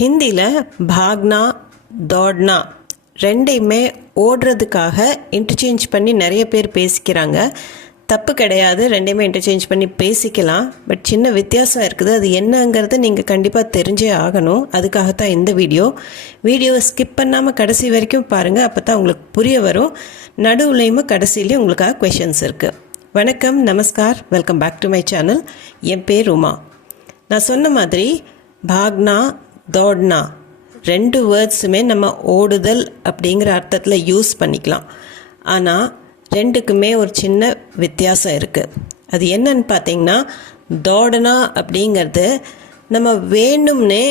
ஹிந்தியில் பாக்னா தோட்னா ரெண்டையுமே ஓடுறதுக்காக இன்டர்சேஞ்ச் பண்ணி நிறைய பேர் பேசிக்கிறாங்க. தப்பு கிடையாது, ரெண்டையுமே இன்டர்சேஞ்ச் பண்ணி பேசிக்கலாம். பட் சின்ன வித்தியாசம் இருக்குது. அது என்னங்கிறது நீங்கள் கண்டிப்பாக தெரிஞ்சே ஆகணும். அதுக்காகத்தான் இந்த வீடியோவை ஸ்கிப் பண்ணாமல் கடைசி வரைக்கும் பாருங்கள். அப்போ தான் உங்களுக்கு புரிய வரும். நடுவுலையுமே கடைசியிலையும் உங்களுக்காக கொஷின்ஸ் இருக்குது. வணக்கம், நமஸ்கார், welcome back to my channel. என் பேர் உமா. நான் சொன்ன மாதிரி பாக்னா தோட்னா ரெண்டு வேர்ட்ஸுமே நம்ம ஓடுதல் அப்படிங்கிற அர்த்தத்தில் யூஸ் பண்ணிக்கலாம். ஆனால் ரெண்டுக்குமே ஒரு சின்ன வித்தியாசம் இருக்குது. அது என்னன்னு பார்த்தீங்கன்னா, தோடனா அப்படிங்கிறது நம்ம வேணும்னே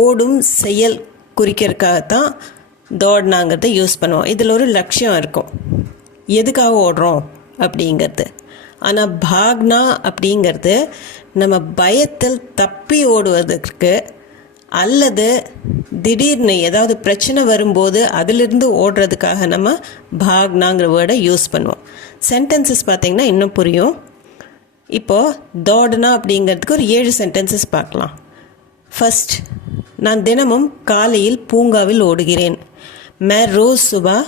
ஓடும் செயல் குறிக்கிறதுக்காகத்தான் தோடனாங்கிறத யூஸ் பண்ணுவோம். இதில் ஒரு லட்சியம் இருக்கும், எதுக்காக ஓடுறோம் அப்படிங்கிறது. ஆனால் பாக்னா அப்படிங்கிறது நம்ம பயத்தில் தப்பி ஓடுவதற்கு அல்லது திடீர்னு ஏதாவது பிரச்சனை வரும்போது அதிலிருந்து ஓடுறதுக்காக நம்ம பாக்னாங்கிற வேர்டை யூஸ் பண்ணுவோம். சென்டென்சஸ் பார்த்திங்கன்னா இன்னும் புரியும். இப்போது தோடனா அப்படிங்கிறதுக்கு ஒரு 7 சென்டென்சஸ் பார்க்கலாம். ஃபர்ஸ்ட், நான் தினமும் காலையில் பூங்காவில் ஓடுகிறேன். மே ரோஸ் சுபா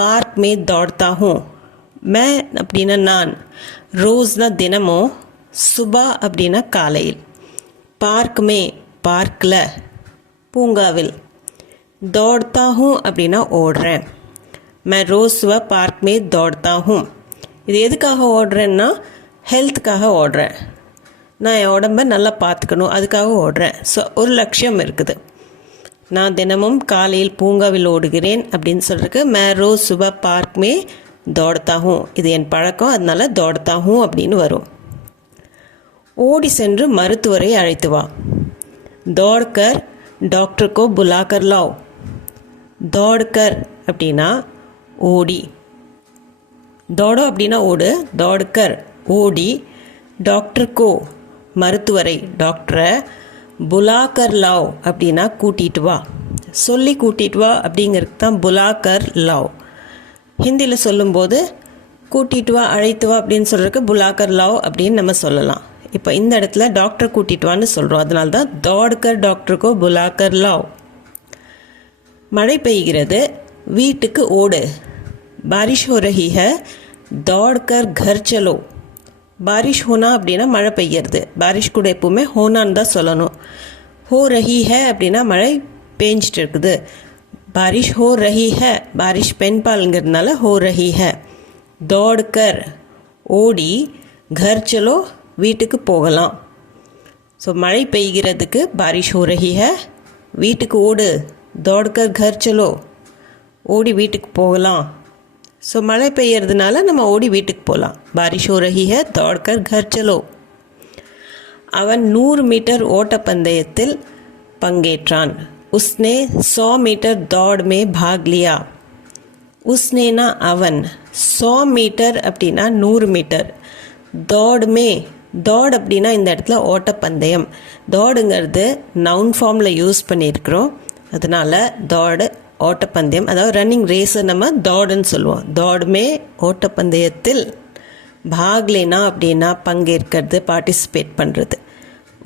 பார்க் மே தோடத்தா ஹூம். மே அப்படின்னா நான், ரோஸ்னா தினமும், சுபா அப்படின்னா காலையில், பார்க் மே பார்க்கில், பூங்காவில், தோடத்தா ஹூம் அப்படின்னா ஓடுறேன். மே ரோஸ் சுபா பார்க் மே தோடத்தா ஹூம். இது எதுக்காக ஓடுறேன்னா ஹெல்த்துக்காக ஓடுறேன். நான் என் உடம்பை நல்லா பார்த்துக்கணும், அதுக்காக ஓடுறேன். ஸோ ஒரு லட்சியம் இருக்குது. நான் தினமும் காலையில் பூங்காவில் ஓடுகிறேன் அப்படின்னு சொல்கிறதுக்கு மே ரோஸ் சுபா பார்க் மே தோடத்தா ஹூம். இது என் பழக்கம், அதனால தோடத்தா ஹூம் அப்படின்னு வரும். ஓடி சென்று மருத்துவரை அழைத்து வா. தோட்கர் டாக்டர் கோ புலாக்கர் லாவ். தோட்கர் அப்படின்னா ஓடி, தோடோ அப்படின்னா ஓடு, தோட்கர் ஓடி, டாக்டர் கோ மருத்துவரை டாக்டரை, புலாக்கர் லாவ் அப்படின்னா கூட்டிகிட்டு வா, சொல்லி கூட்டிகிட்டு வா அப்படிங்கிறது தான் புலாக்கர் லாவ். ஹிந்தியில் சொல்லும்போது கூட்டிகிட்டு வா, அழைத்து வா அப்படின்னு சொல்கிறதுக்கு புலாக்கர் லாவ் அப்படின்னு நம்ம சொல்லலாம். இப்போ இந்த இடத்துல டாக்டர் கூட்டிகிட்டு வான்னு சொல்கிறோம், அதனால தான் தோட்கர் டாக்டருக்கோ புலாக்கர் லாவ். மழை பெய்கிறது, வீட்டுக்கு ஓடு. பாரிஷ் ஹோ ரஹி ஹை, தோட்கர் கர் சலோ. பாரிஷ் ஹோனா அப்படின்னா மழை பெய்யறது, பாரிஷ் கூட எப்பவுமே ஹோனான்னு தான் சொல்லணும். ஹோ ரஹி ஹை அப்படின்னா மழை பெஞ்சிட்டு இருக்குது. बारिश हो रही है, बारिश பெண் பாலுங்கிறதுனால हो रही है. दौड़कर ஓடி, घर चलो வீட்டுக்கு போகலாம். ஸோ மழை பெய்கிறதுக்கு बारिश हो रही है, வீட்டுக்கு ஓடு, दौड़कर घर चलो ஓடி வீட்டுக்கு போகலாம். ஸோ மழை பெய்யறதுனால நம்ம ஓடி வீட்டுக்கு போகலாம். बारिश हो रही है, दौड़कर घर चलो. அவன் 100 மீட்டர் ஓட்டப்பந்தயத்தில் பங்கேற்றான். उसने 100 मीटर दौड़ में भाग लिया. उसने ना அவன், 100 மீட்டர் அப்படின்னா 100 மீட்டர், தோட் மே, தோட் அப்படின்னா இந்த இடத்துல ஓட்டப்பந்தயம். தோடுங்கிறது நவுன் ஃபார்மில் யூஸ் பண்ணியிருக்கிறோம், அதனால் தோடு ஓட்டப்பந்தயம், அதாவது ரன்னிங் ரேஸை நம்ம தோடுன்னு சொல்லுவோம். தோட் மே ஓட்டப்பந்தயத்தில், பாக் லேனா அப்படின்னா பங்கேற்கிறது, பார்ட்டிசிபேட் பண்ணுறது.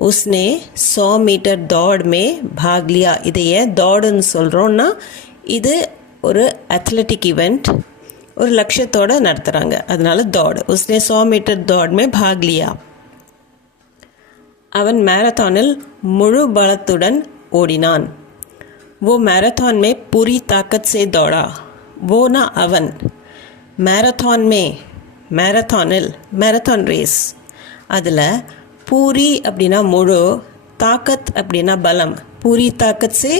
उसने 100 மீட்டர் दौड़ में भाग लिया. இதை ஏன் தோடுன்னு சொல்கிறோன்னா, இது ஒரு அத்லெட்டிக் ஈவெண்ட், ஒரு லட்சியத்தோடு நடத்துகிறாங்க, அதனால தோடு. उसने 100 மீட்டர் दौड़ में भाग लिया. அவன் மேரத்தானில் முழு பலத்துடன் ஓடினான். वो मैराथन में पूरी ताकत से दौड़ा. वो ना அவன், मैराथन में, मैराथனில், मैराथन ரேஸ், அதில் பூரி அப்படின்னா முழு, தாக்கத் அப்படின்னா பலம், பூரி தாக்கத் சே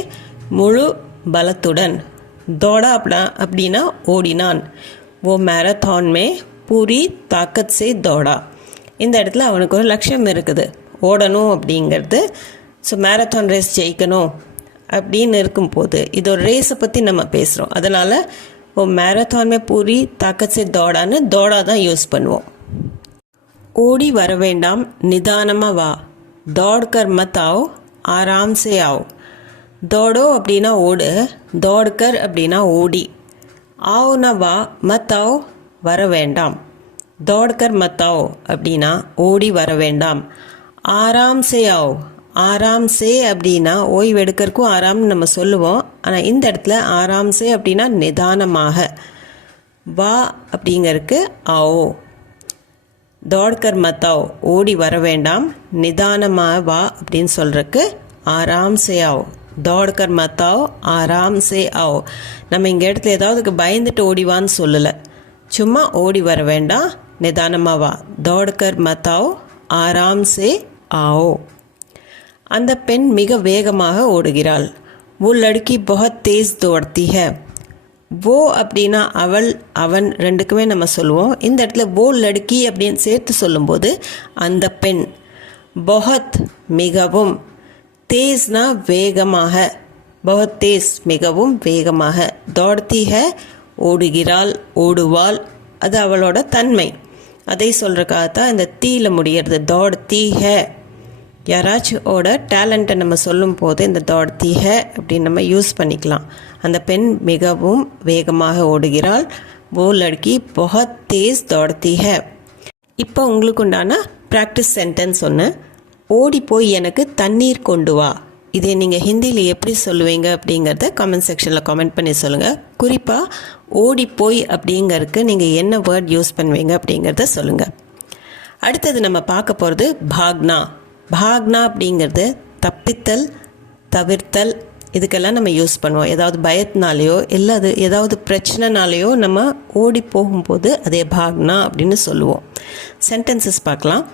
முழு பலத்துடன், தோடா அப்படின்னா ஓடினான். ஓ மேரத்தான் மே பூரி தாக்கத் சே தோடா. இந்த இடத்துல அவனுக்கு ஒரு லட்சியம் இருக்குது, ஓடணும் அப்படிங்கிறது. ஸோ மேரத்தான் ரேஸ் ஜெயிக்கணும் அப்படின்னு இருக்கும்போது இது ஒரு ரேஸை பற்றி நம்ம பேசுகிறோம், அதனால் ஓ மேரத்தான் மே பூரி தாக்கத் சே தோடான்னு தோடா தான் யூஸ் பண்ணுவோம். ஓடி வர வேண்டாம், நிதானமாக வா. தோட்கர் மத் ஆவ், ஆராம் சே ஆவ். தோடோ அப்படின்னா ஓடு, தோட்கர் அப்படின்னா ஓடி, ஆவ்னா வா, மத் ஆவ் வர வேண்டாம். தோட்கர் மத் ஆவ் அப்படின்னா ஓடி வர வேண்டாம். ஆராம் சே ஆவ், ஆராம் சே அப்படின்னா ஓய்வு எடுக்கிறதுக்கும் ஆராம்னு நம்ம சொல்லுவோம். ஆனால் இந்த இடத்துல ஆராம் சே அப்படின்னா நிதானமாக. வா அப்படிங்கிறதுக்கு ஆவோ. தோட்கர் மத்தாவோ ஓடி வர வேண்டாம், நிதானமாக வா அப்படின்னு சொல்கிறதுக்கு ஆராம் சே ஆவோ. தோட்கர் மத்தாவோ ஆராம் சே ஆவோ. நம்ம இங்கே இடத்துல ஏதாவது பயந்துட்டு ஓடிவான்னு சொல்லலை, சும்மா ஓடி வர வேண்டாம், நிதானமாக வா. தோட்கர் மத்தாவோ ஆராம் சே ஆவோ. அந்த பெண் மிக வேகமாக ஓடுகிறாள். वो लड़की बहुत तेज़ दौड़ती है. वो அப்படின்னா அவள் அவன் ரெண்டுக்குமே நம்ம சொல்லுவோம். இந்த இடத்துல वो लड़की அப்படின்னு சேர்த்து சொல்லும்போது அந்த பெண், बहुत மிகவும், தேஸ்னா வேகமாக, बहुत तेज़ மிகவும் வேகமாக, दौड़ती है ஓடுகிறாள் ஓடுவாள், அது அவளோட தன்மை. அதை சொல்கிறக்காகத்தான் இந்த தீயில் முடிகிறது. दौड़ती है. யாராச்சோட டேலண்ட்டை நம்ம சொல்லும் போது இந்த दौड़ती है அப்படின்னு நம்ம யூஸ் பண்ணிக்கலாம். அந்த பெண் மிகவும் வேகமாக ஓடுகிறாள். वो लड़की बहुत तेज़ दौड़ती है. இப்போ உங்களுக்கு உண்டான ப்ராக்டிஸ் சென்டென்ஸ் ஒன்று. ஓடி போய் எனக்கு தண்ணீர் கொண்டு வா. இதை நீங்கள் ஹிந்தியில் எப்படி சொல்லுவீங்க அப்படிங்கிறத கமெண்ட் செக்ஷனில் கமெண்ட் பண்ணி சொல்லுங்கள். குறிப்பாக ஓடி போய் அப்படிங்கிறதுக்கு நீங்கள் என்ன வேர்ட் யூஸ் பண்ணுவீங்க அப்படிங்கிறத சொல்லுங்கள். அடுத்தது நம்ம பார்க்க போகிறது பாக்னா. பாக்னா அப்படிங்கிறது தப்பித்தல், தவிர்த்தல், இதுக்கெல்லாம் நம்ம யூஸ் பண்ணுவோம். ஏதாவது பயத்தினாலேயோ இல்லை அது ஏதாவது பிரச்சனைனாலேயோ நம்ம ஓடி போகும்போது அதே பாக்னா அப்படின்னு சொல்லுவோம். சென்டென்சஸ் பார்க்கலாம்.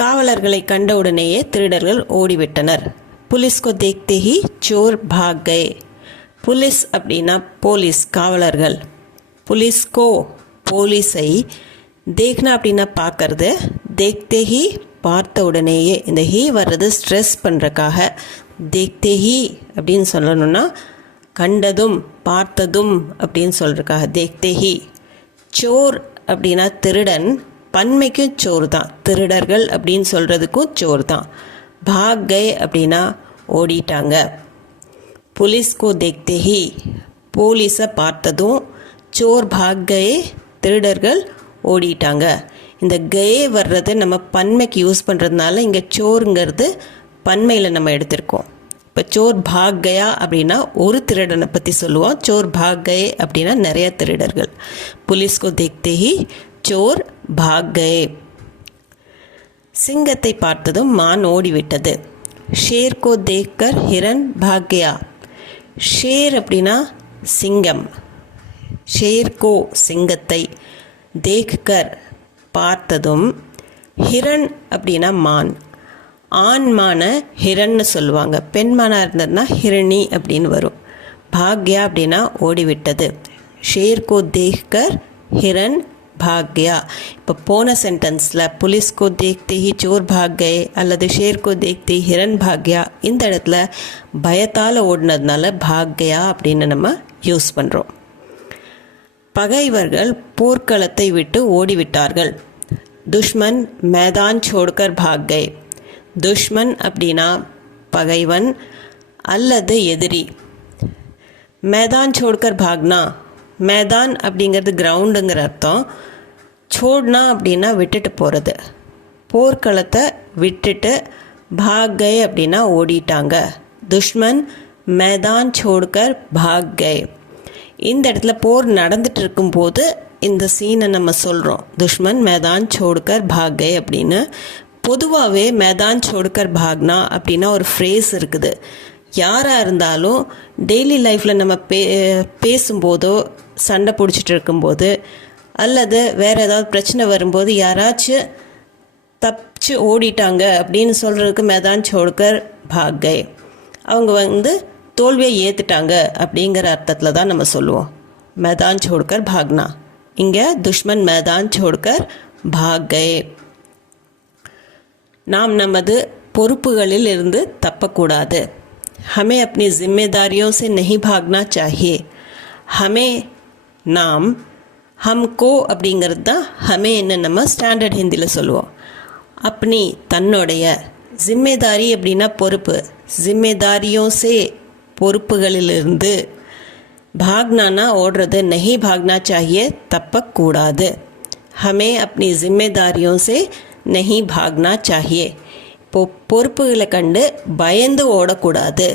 காவலர்களை கண்டவுடனேயே திருடர்கள் ஓடிவிட்டனர். புலிஸ்கோ தேக்தே he Chor Bagh Gaye. Police அப்படின்னா போலீஸ், காவலர்கள். புலிஸ்கோ போலீஸை, தேக்னா அப்படின்னா பார்க்கறது, தேக்தே ஹி பார்த்த உடனேயே. இந்த ஹீ வர்றது ஸ்ட்ரெஸ் பண்ணுறக்காக. தேக்தே ஹி அப்படின்னு சொல்லணும்னா கண்டதும் பார்த்ததும் அப்படின்னு சொல்கிறக்காக தேக்தே ஹி. சோர் அப்படின்னா திருடன், பன்மைக்கும் சோர் தான், திருடர்கள் அப்படின்னு சொல்கிறதுக்கும் சோர் தான். பாக் கயே அப்படின்னா ஓடிட்டாங்க. புலிஸ்கோ தேக்தே ஹி போலீஸை பார்த்ததும், சோர் பாக் கயே திருடர்கள் ஓடிட்டாங்க. இந்த கயே வர்றது நம்ம பன்மைக்கு யூஸ் பண்ணுறதுனால இங்கே சோருங்கிறது பன்மையில் நம்ம எடுத்திருக்கோம். இப்போ சோர் பாக் கயா அப்படின்னா ஒரு திருடனை பற்றி சொல்லுவோம். சோர் பாக் கயே அப்படின்னா நிறைய திருடர்கள். புலிஸ்கோ தேக்தே ஹி சோர் பாக் கயே. சிங்கத்தை பார்த்ததும் மான் ஓடிவிட்டது. ஷேர்கோ தேக்கர் ஹிரன் பாக் கயா. ஷேர் அப்படின்னா சிங்கம். ஷேர்கோ சிங்கத்தை, தேக்கர் பார்த்ததும், ஹிரண் அப்படின்னா மான். ஆண் மானை ஹிரன்னு சொல்லுவாங்க, பெண் மானாக இருந்ததுன்னா ஹிரணி அப்படின்னு வரும். பாக்யா அப்படின்னா ஓடிவிட்டது. ஷேர்கோ தேக்கர் ஹிரண் பாக்யா. இப்போ போன சென்டென்ஸில் புலிஸ்கோ தேக்தே ஹி சோர் பாக் கயே அல்லது ஷேர்கோ தேக்தே ஹிரண் பாக்யா, இந்த இடத்துல பயத்தால் ஓடினதுனால பாக்யா அப்படின்னு நம்ம யூஸ் பண்ணுறோம். பகைவர்கள் போர்க்களத்தை விட்டு ஓடிவிட்டார்கள். துஷ்மன் மேதான் சோட்கர் பாக் கயே. துஷ்மன் அப்படின்னா பகைவன் அல்லது எதிரி. மேதான் சோட்கர் பாக்னா, மேதான் அப்படிங்கிறது கிரவுண்டுங்கிற அர்த்தம். சோட்னா அப்படின்னா விட்டுட்டு போகிறது. போர்க்களத்தை விட்டுட்டு, பாக் கயே அப்படின்னா ஓடிட்டாங்க. துஷ்மன் மேதான் சோட்கர் பாக் கயே. இந்த இடத்துல போர் நடந்துட்டு இருக்கும்போது இந்த சீனை நம்ம சொல்கிறோம், துஷ்மன் மேதான் சோட்கர் பாக் கயே அப்படின்னு. பொதுவாகவே மேதான் சோட்கர் பாக்னா அப்படின்னா ஒரு ஃப்ரேஸ் இருக்குது. யாராக இருந்தாலும் டெய்லி லைஃப்பில் நம்ம பேசும்போதோ சண்டை பிடிச்சிட்டு இருக்கும்போது அல்லது வேறு ஏதாவது பிரச்சனை வரும்போது யாராச்சும் தப்பிச்சு ஓடிட்டாங்க அப்படின்னு சொல்கிறதுக்கு மேதான் சோட்கர் பாக் கயே. அவங்க தோல்வியை ஏற்றுட்டாங்க அப்படிங்கிற அர்த்தத்தில் தான் நம்ம சொல்லுவோம் மேதான் சோட்கர் பாக்னா. இங்கே துஷ்மன் மேதான் சோட்கர் பாக் கயே. நாம் நமது பொறுப்புகளில் இருந்து தப்பக்கூடாது. हमें अपनी जिम्मेदारियों से नहीं भागना चाहिए. हमें நாம், हमको அப்படிங்கிறது தான் ஹமேன்னு நம்ம ஸ்டாண்டர்ட் ஹிந்தியில் சொல்லுவோம். அப்படி தன்னுடைய, ஜிம்மேதாரி அப்படின்னா பொறுப்பு, ஜிம்மேதாரியும் சே பொறுப்புகளிலிருந்து, भागना ஓடுறது, नहीं भागना चाहिए தப்பக்கூடாது. हमें अपनी जिम्मेदारियों से नहीं भागना चाहिए. பொறுப்புகளை கண்டு பயந்து ஓடக்கூடாது.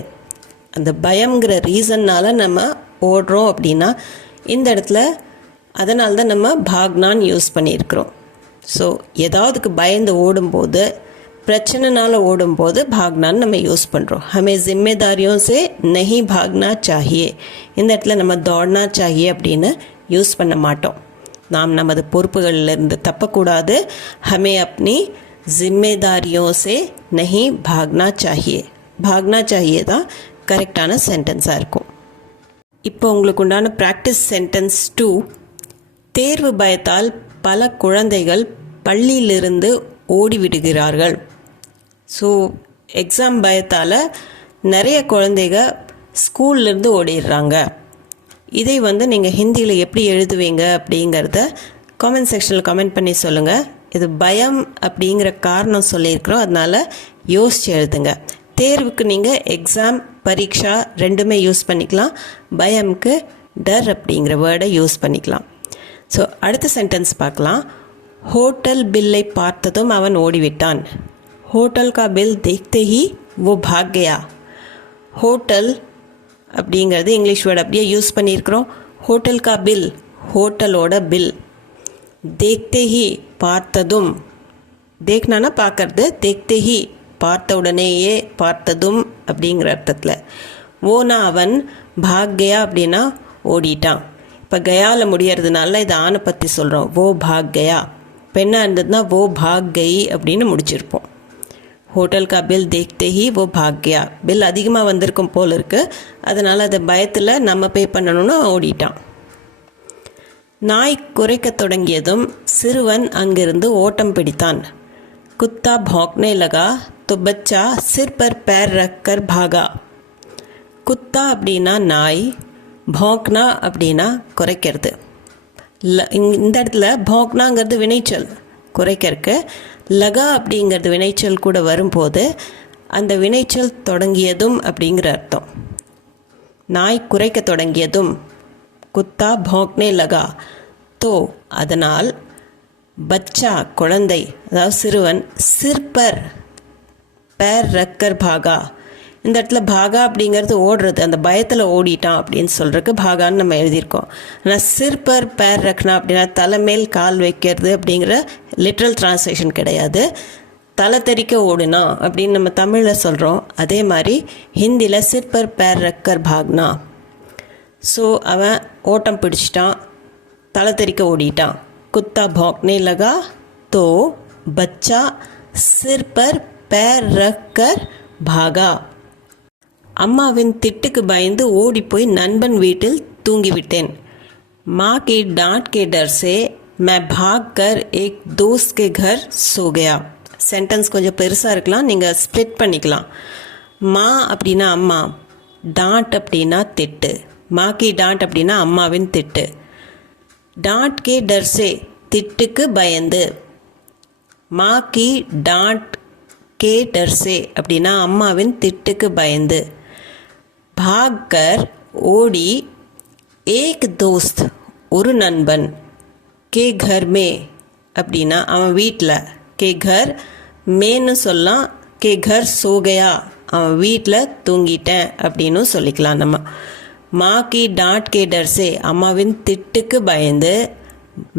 அந்த பயம்ங்கிற ரீசன்னால் நம்ம ஓடுறோம் அப்படின்னா இந்த இடத்துல அதனால தான் நம்ம பாக்னான்னு யூஸ் பண்ணியிருக்கிறோம். ஸோ ஏதாவதுக்கு பயந்து ஓடும்போது, பிரச்சனைனால ஓடும்போது பாக்னான்னு நம்ம யூஸ் பண்ணுறோம். ஹமே ஜிம்मेदारियों से नहीं भागना चाहिए. இந்த இடத்துல நம்ம दौड़ना चाहिए அப்படின்னு யூஸ் பண்ண மாட்டோம். நாம் நமது பொறுப்புகளிலிருந்து தப்பக்கூடாது. हमें अपनी जिम्मेदारियों से नहीं भागना चाहिए. भागना चाहिए தான் கரெக்டான சென்டென்ஸாக இருக்கும். இப்போ உங்களுக்கு உண்டான ப்ராக்டிஸ் சென்டென்ஸ் 2. தேர்வு பயத்தால் பல குழந்தைகள் பள்ளியிலிருந்து ஓடிவிடுகிறார்கள். ஸோ எக்ஸாம் பயத்தால் நிறைய குழந்தைங்க ஸ்கூல்லேருந்து ஓடிடுறாங்க. இதை நீங்கள் ஹிந்தியில் எப்படி எழுதுவீங்க அப்படிங்கிறத காமெண்ட் செக்ஷனில் கமெண்ட் பண்ணி சொல்லுங்கள். இது பயம் அப்படிங்கிற காரணம் சொல்லியிருக்கிறோம், அதனால் யோசித்து எழுதுங்க. தேர்வுக்கு நீங்கள் எக்ஸாம், பரீட்சா ரெண்டுமே யூஸ் பண்ணிக்கலாம். பயம்க்கு டர் அப்படிங்கிற வேர்டை யூஸ் பண்ணிக்கலாம். ஸோ அடுத்த சென்டென்ஸ் பார்க்கலாம். ஹோட்டல் பில்லை பார்த்ததும் அவன் ஓடிவிட்டான். ஹோட்டல் கா பில் தேக்தே ஹி वो भाग गया. ஹோட்டல் அப்படிங்கிறது இங்கிலீஷ் வேர்டு அப்படியே யூஸ் பண்ணியிருக்கிறோம். ஹோட்டல் கா பில், ஹோட்டலோட பில். தேக்தே ஹி பார்த்ததும், தேக்னானா பார்க்கறது, தேக்தே ஹி பார்த்த உடனேயே, பார்த்ததும் அப்படிங்கிற அர்த்தத்தில். ஓனா அவன், பாக் கயா அப்படின்னா ஓடிட்டான். இப்போ கயாவில் முடியறதுனால இது ஆணை பற்றி சொல்கிறோம். ஓ பாக் கயா. பெண்ணாக இருந்ததுன்னா ஓ பாக் கை அப்படின்னு முடிச்சிருப்போம். ஹோட்டல் கா பில் தேக்தே ஹி ஓ பாக் கயா. பில் அதிகமாக வந்திருக்கும் போல் இருக்குது, அதனால் அதை பயத்தில் நம்ம பே பண்ணணும்னு ஓடிட்டான். நாய் குறைக்க தொடங்கியதும் சிறுவன் அங்கிருந்து ஓட்டம் பிடித்தான். குத்தா भौंकने लगा तो बच्चा सिर पर पैर रखकर भागा. குத்தா அப்படின்னா நாய், भौंकना அப்படின்னா குறைக்கிறது. இந்த இடத்துல भौंकनाங்கிறது வினைச்சொல், குறைக்கிறதுக்கு. லகா அப்படிங்கிறது வினைச்சொல் கூட வரும்போது அந்த வினைச்சொல் தொடங்கியதும் அப்படிங்கிற அர்த்தம். நாய் குறைக்க தொடங்கியதும், குத்தா भौंकने लगा तो அதனால், பச்சா குழந்தை அதாவது சிறுவன், சிற்பர் பேர் ரக்கர் பாகா. இந்த இடத்துல பாகா அப்படிங்கிறது ஓடுறது, அந்த பயத்தில் ஓடிட்டான் அப்படின்னு சொல்கிறதுக்கு பாகான்னு நம்ம எழுதியிருக்கோம். ஆனால் சிற்பர் பேர் ரக்னா அப்படின்னா தலைமேல் கால் வைக்கிறது அப்படிங்கிற லிட்ரல் டிரான்ஸ்லேஷன் கிடையாது. தலை தெறிக்க ஓடுனா அப்படின்னு நம்ம தமிழில் சொல்கிறோம். அதே மாதிரி ஹிந்தியில் சிற்பர் பேர் ரக்கர் பாக்னா. ஸோ அவன் ஓட்டம் பிடிச்சிட்டான், தலை தெறிக்க ஓடிட்டான். कुत्ता भौंकने लगा तो बच्चा सिर पर पैर रख कर भागा. அம்மாவின் திட்டுக்கு பயந்து ஓடி போய் நண்பன் வீட்டில் தூங்கிவிட்டேன். माँ की डांट के डर से मैं भागकर एक दोस्त के घर सो गया. சென்டென்ஸ் கொஞ்சம் பெருசாக இருக்கலாம், நீங்கள் ஸ்ப்ளிட் பண்ணிக்கலாம். மா அப்படின்னா அம்மா, டாண்ட் அப்படின்னா திட்டு. மா கி டாண்ட் அப்படின்னா அம்மாவின் திட்டு. डांट के डर से திட்டுக்கு பயந்து. माँ की डांट के डर से அப்படின்னா அம்மாவின் திட்டுக்கு பயந்து. भाग कर ஓடி, एक दोस्त ஒரு நண்பன், के घर में அப்படின்னா அவன் வீட்டில், के घर மேன்னு சொல்லலாம், के घर सो गया அவன் வீட்டில் தூங்கிட்டேன் அப்படின்னு சொல்லிக்கலாம் நம்ம. माँ की डांट के डर से அம்மாவின் திட்டுக்கு பயந்து.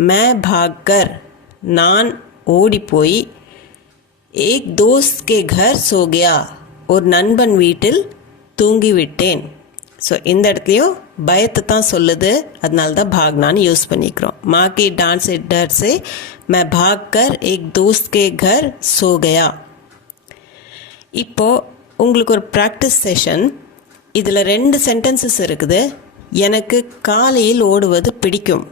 मैं भागकर நான் ஓடி போய். एक दोस्त के घर सो गया ஒரு நண்பன் வீட்டில் தூங்கிவிட்டேன். ஸோ இந்த இடத்துலையும் பயத்தை தான் சொல்லுது, அதனால தான் भागनाன்னு யூஸ் பண்ணிக்கிறோம். माँ की डांट से डर से मैं भागकर एक दोस्त के घर सो गया. இப்போது உங்களுக்கு ஒரு ப்ராக்டிஸ் செஷன். இதில் 2 சென்டென்சஸ் இருக்குது. எனக்கு காலையில் ஓடுவது பிடிக்கும்.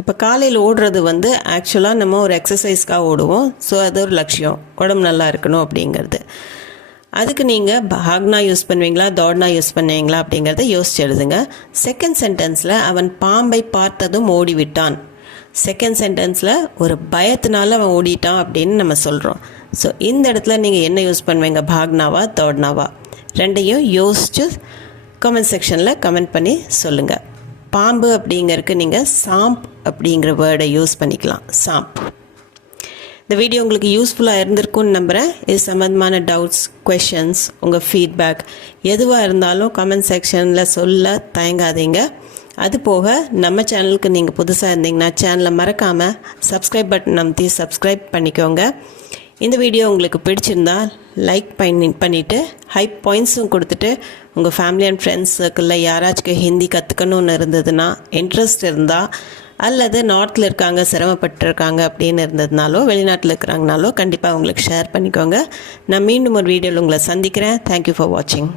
இப்போ காலையில் ஓடுறது ஆக்சுவலாக நம்ம ஒரு எக்ஸசைஸ்க்காக ஓடுவோம். ஸோ அது ஒரு லட்சியம், உடம்பு நல்லா இருக்கணும் அப்படிங்கிறது. அதுக்கு நீங்கள் பாக்னா யூஸ் பண்ணுவீங்களா, தோட்னா யூஸ் பண்ணுவீங்களா அப்படிங்கிறத யோசிச்சு எழுதுங்க. செகண்ட் சென்டென்ஸில் அவன் பாம்பை பார்த்ததும் ஓடிவிட்டான். செகண்ட் சென்டென்ஸில் ஒரு பயத்தினால அவன் ஓடிட்டான் அப்படின்னு நம்ம சொல்கிறோம். ஸோ இந்த இடத்துல நீங்கள் என்ன யூஸ் பண்ணுவீங்க, பாக்னாவா தோட்னாவா? ரெண்டையும் யோசிச்சு கமெண்ட் செக்ஷனில் கமெண்ட் பண்ணி சொல்லுங்கள். பாம்பு அப்படிங்கிறதுக்கு நீங்கள் சாம்ப் அப்படிங்கிற வேர்டை யூஸ் பண்ணிக்கலாம், சாம்ப். இந்த வீடியோ உங்களுக்கு யூஸ்ஃபுல்லாக இருந்திருக்கும்னு நம்புகிறேன். இது சம்மந்தமான டவுட்ஸ், கொஷன்ஸ், உங்கள் ஃபீட்பேக் எதுவாக இருந்தாலும் கமெண்ட் செக்ஷனில் சொல்ல தயங்காதீங்க. அது போக நம்ம சேனலுக்கு நீங்கள் புதுசாக இருந்தீங்கன்னா சேனலை மறக்காமல் சப்ஸ்கிரைப் பட்டன் அமைத்தி சப்ஸ்கிரைப் பண்ணிக்கோங்க. இந்த வீடியோ உங்களுக்கு பிடிச்சிருந்தா லைக் பண்ணிவிட்டு ஹை பாயிண்ட்ஸும் கொடுத்துட்டு உங்கள் ஃபேமிலி அண்ட் ஃப்ரெண்ட்ஸ் சர்க்கிளில் யாராச்சும் ஹிந்தி கற்றுக்கணுன்னு இருந்ததுன்னா, இன்ட்ரெஸ்ட் இருந்தால், அல்லது நார்த்தில் இருக்காங்க சிரமப்பட்டுருக்காங்க அப்படின்னு இருந்ததுனாலோ, வெளிநாட்டில் இருக்கிறாங்கனாலோ கண்டிப்பாக உங்களுக்கு ஷேர் பண்ணிக்கோங்க. நான் மீண்டும் ஒரு வீடியோவில் உங்களை சந்திக்கிறேன். தேங்க்யூ ஃபார் வாட்சிங்.